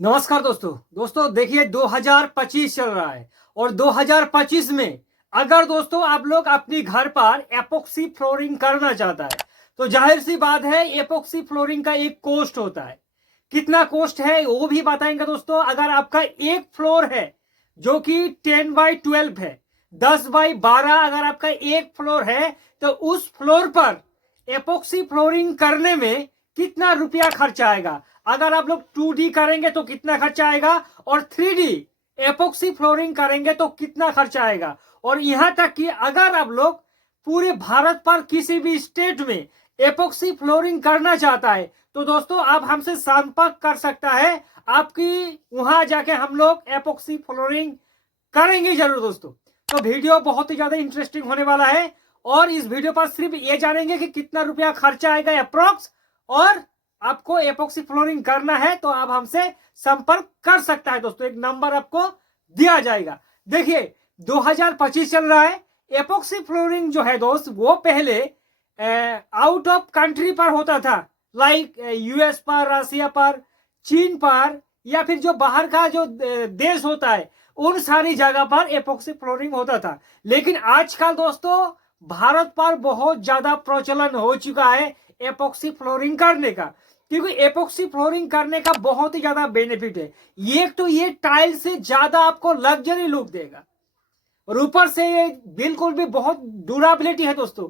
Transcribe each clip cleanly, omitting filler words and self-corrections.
नमस्कार दोस्तों देखिए 2025 चल रहा है और 2025 में अगर दोस्तों आप लोग अपनी घर पर एपोक्सी फ्लोरिंग करना चाहता है तो जाहिर सी बात है एपोक्सी फ्लोरिंग का एक कॉस्ट होता है। कितना कॉस्ट है वो भी बताएंगे दोस्तों। अगर आपका एक फ्लोर है जो कि 10x12 है, 10x12 अगर आपका एक फ्लोर है तो उस फ्लोर पर एपोक्सी फ्लोरिंग करने में कितना रुपया खर्च आएगा। अगर आप लोग 2D करेंगे तो कितना खर्चा आएगा और 3D एपोक्सी फ्लोरिंग करेंगे तो कितना खर्चा आएगा। और यहां तक कि अगर आप लोग पूरे भारत पर किसी भी स्टेट में एपोक्सी फ्लोरिंग करना चाहता है तो दोस्तों आप हमसे संपर्क कर सकता है। आपकी वहां जाके हम लोग एपोक्सी फ्लोरिंग करेंगे जरूर दोस्तों। तो वीडियो बहुत ही ज्यादा इंटरेस्टिंग होने वाला है और इस वीडियो पर सिर्फ ये जानेंगे कि कितना रुपया खर्चा आएगा अप्रोक्स, और आपको एपोक्सी फ्लोरिंग करना है तो आप हमसे संपर्क कर सकता है दोस्तों। एक नंबर आपको दिया जाएगा। देखिए 2025 चल रहा है। एपोक्सी फ्लोरिंग जो है दोस्त वो पहले आउट ऑफ कंट्री पर होता था, लाइक यूएस पर, रसिया पर, चीन पर, या फिर जो बाहर का जो देश होता है उन सारी जगह पर एपोक्सी फ्लोरिंग होता था। लेकिन आजकल दोस्तों भारत पर बहुत ज्यादा प्रचलन हो चुका है एपोक्सी फ्लोरिंग करने का, क्योंकि एपोक्सी फ्लोरिंग करने का बहुत ही ज्यादा बेनिफिट है। ये तो ये टाइल से ज्यादा आपको लग्जरी लुक देगा और ऊपर से ये बिल्कुल भी बहुत ड्यूरेबिलिटी है दोस्तों।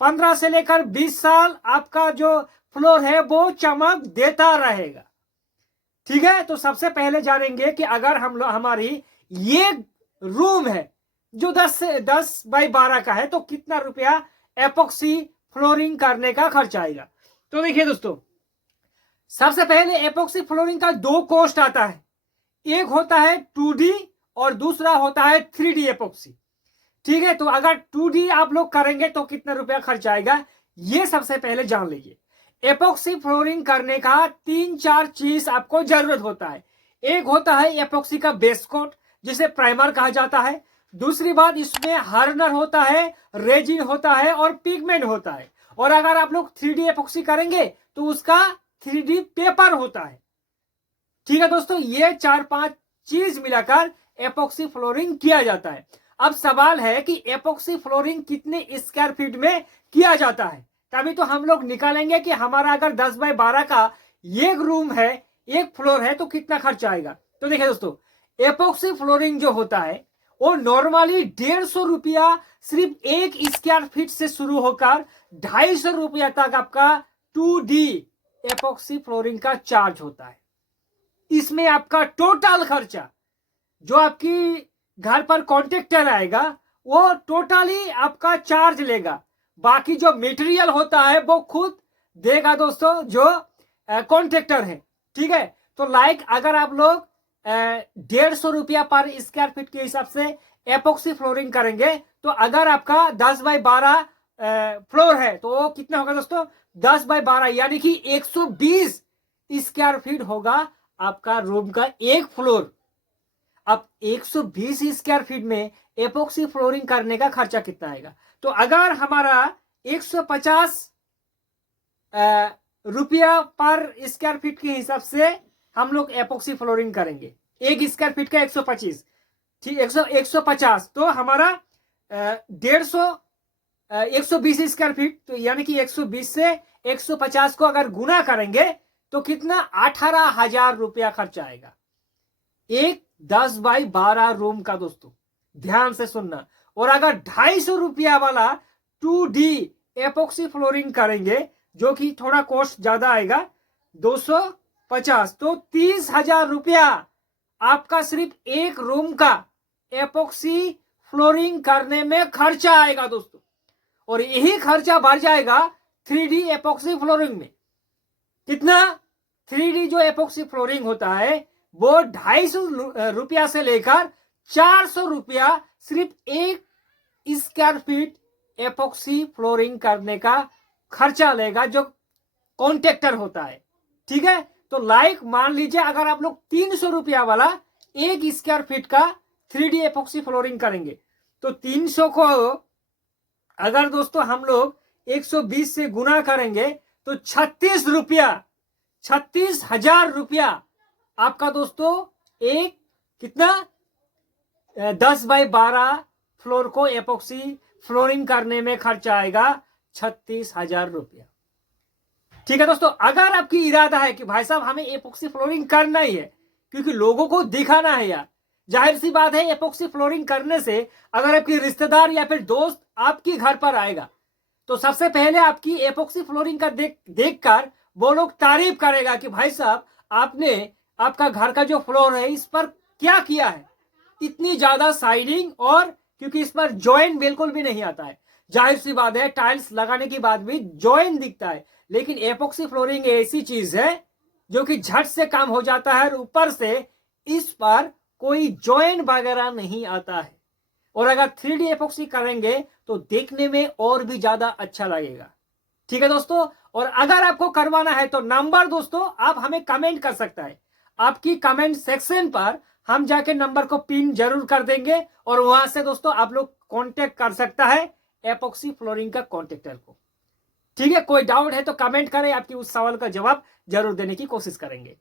15 से लेकर 20 साल आपका जो फ्लोर है वो चमक देता रहेगा। ठीक है, तो सबसे पहले जानेंगे कि अगर हम लोग हमारी ये रूम है जो 10x12 का है तो कितना रुपया एपोक्सी फ्लोरिंग करने का खर्च आएगा। तो देखिए दोस्तों, सबसे पहले एपोक्सी फ्लोरिंग का दो कॉस्ट आता है। एक होता है 2D और दूसरा होता है 3D एपोक्सी। ठीक है, तो अगर 2D आप लोग करेंगे तो कितना रुपया खर्च आएगा ये सबसे पहले जान लीजिए। एपोक्सी फ्लोरिंग करने का 3-4 चीज आपको जरूरत होता है। एक होता है एपोक्सी का बेस कोट जिसे प्राइमर कहा जाता है। दूसरी बात, इसमें हार्डनर होता है, रेजिन होता है और पिगमेंट होता है। और अगर आप लोग 3D एपोक्सी करेंगे तो उसका 3D पेपर होता है। ठीक है दोस्तों, ये 4-5 चीज मिलाकर एपोक्सी फ्लोरिंग किया जाता है। अब सवाल है कि एपोक्सी फ्लोरिंग कितने स्क्वायर फीट में किया जाता है, तभी तो हम लोग निकालेंगे कि हमारा अगर 10x12 का एक रूम है, एक फ्लोर है तो कितना खर्च आएगा। तो देखिए दोस्तों, एपोक्सी फ्लोरिंग जो होता है वो नॉर्मली 150 रुपया सिर्फ एक स्क्वायर फीट से शुरू होकर 250 रुपया तक आपका 2D एपोक्सी फ्लोरिंग का चार्ज होता है। इसमें आपका टोटल खर्चा जो आपकी घर पर कॉन्ट्रैक्टर आएगा वो टोटली आपका चार्ज लेगा। बाकी जो मटेरियल होता है वो खुद देगा दोस्तों, जो कॉन्ट्रैक्टर है। ठीक है, तो लाइक अगर आप लोग 150 रुपया पर स्क्वायर फीट के हिसाब से एपोक्सी फ्लोरिंग करेंगे तो अगर आपका 10x12 फ्लोर है तो वो कितना होगा दोस्तों, 10x12 यानी कि 120 स्क्वायर फीट होगा आपका रूम का एक फ्लोर। अब 120 स्क्वायर फीट में एपोक्सी फ्लोरिंग करने का खर्चा कितना आएगा। तो अगर हमारा 150 रुपया पर स्क्वायर फीट के हिसाब से हम लोग एपोक्सी फ्लोरिंग करेंगे, एक स्क्वायर फीट का 125, ठीक 150, तो हमारा 120 स्क्वायर फीट, तो यानी कि 120 से 150 को अगर गुना करेंगे तो कितना 18,000 रुपया खर्च आएगा एक 10x12 रूम का दोस्तों। ध्यान से सुनना। और अगर 250 रुपया वाला 2D एपोक्सी फ्लोरिंग करेंगे जो कि थोड़ा कॉस्ट ज्यादा आएगा 250, तो 30,000 रुपया आपका सिर्फ एक रूम का एपोक्सी फ्लोरिंग करने में खर्चा आएगा दोस्तों। और यही खर्चा बढ़ जाएगा 3D एपोक्सी फ्लोरिंग में। कितना, 3D जो एपोक्सी फ्लोरिंग होता है वो 250 रुपया से लेकर 400 रुपया सिर्फ एक स्क्वायर फीट एपोक्सी फ्लोरिंग करने का खर्चा लेगा जो कॉन्ट्रैक्टर होता है। ठीक है, तो लाइक मान लीजिए अगर आप लोग 300 रुपया वाला एक स्क्वायर फीट का 3D एपोक्सी फ्लोरिंग करेंगे तो 300 को अगर दोस्तों हम लोग 120 से गुना करेंगे तो 36,000 रुपया आपका दोस्तों एक कितना 10x12 फ्लोर को एपोक्सी फ्लोरिंग करने में खर्च आएगा 36,000 रुपया। ठीक है दोस्तों, अगर आपकी इरादा है कि भाई साहब हमें एपोक्सी फ्लोरिंग करना ही है क्योंकि लोगों को दिखाना है यार, जाहिर सी बात है एपोक्सी फ्लोरिंग करने से अगर आपकी रिश्तेदार या फिर दोस्त आपकी घर पर आएगा तो सबसे पहले आपकी एपोक्सी फ्लोरिंग का देखकर वो लोग तारीफ करेगा कि भाई साहब आपने आपका घर का जो फ्लोर है इस पर क्या किया है, इतनी ज्यादा साइडिंग, और क्योंकि इस पर जॉइंट बिल्कुल भी नहीं आता है। जाहिर सी बात है टाइल्स लगाने के बाद भी जॉइंट दिखता है, लेकिन एपोक्सी फ्लोरिंग ऐसी चीज है जो कि झट से काम हो जाता है और ऊपर से इस पर कोई जॉइंट वगैरह नहीं आता है। और अगर 3D एपोक्सी करेंगे तो देखने में और भी ज्यादा अच्छा लगेगा। ठीक है दोस्तों, और अगर आपको करवाना है तो नंबर दोस्तों आप हमें कमेंट कर सकता है, आपकी कमेंट सेक्शन पर हम जाके नंबर को पिन जरूर कर देंगे और वहां से दोस्तों आप लोग कांटेक्ट कर सकता है एपोक्सी फ्लोरिंग का कॉन्ट्रैक्टर को। ठीक है, कोई डाउट है तो कमेंट करें, आपकी उस सवाल का जवाब जरूर देने की कोशिश करेंगे।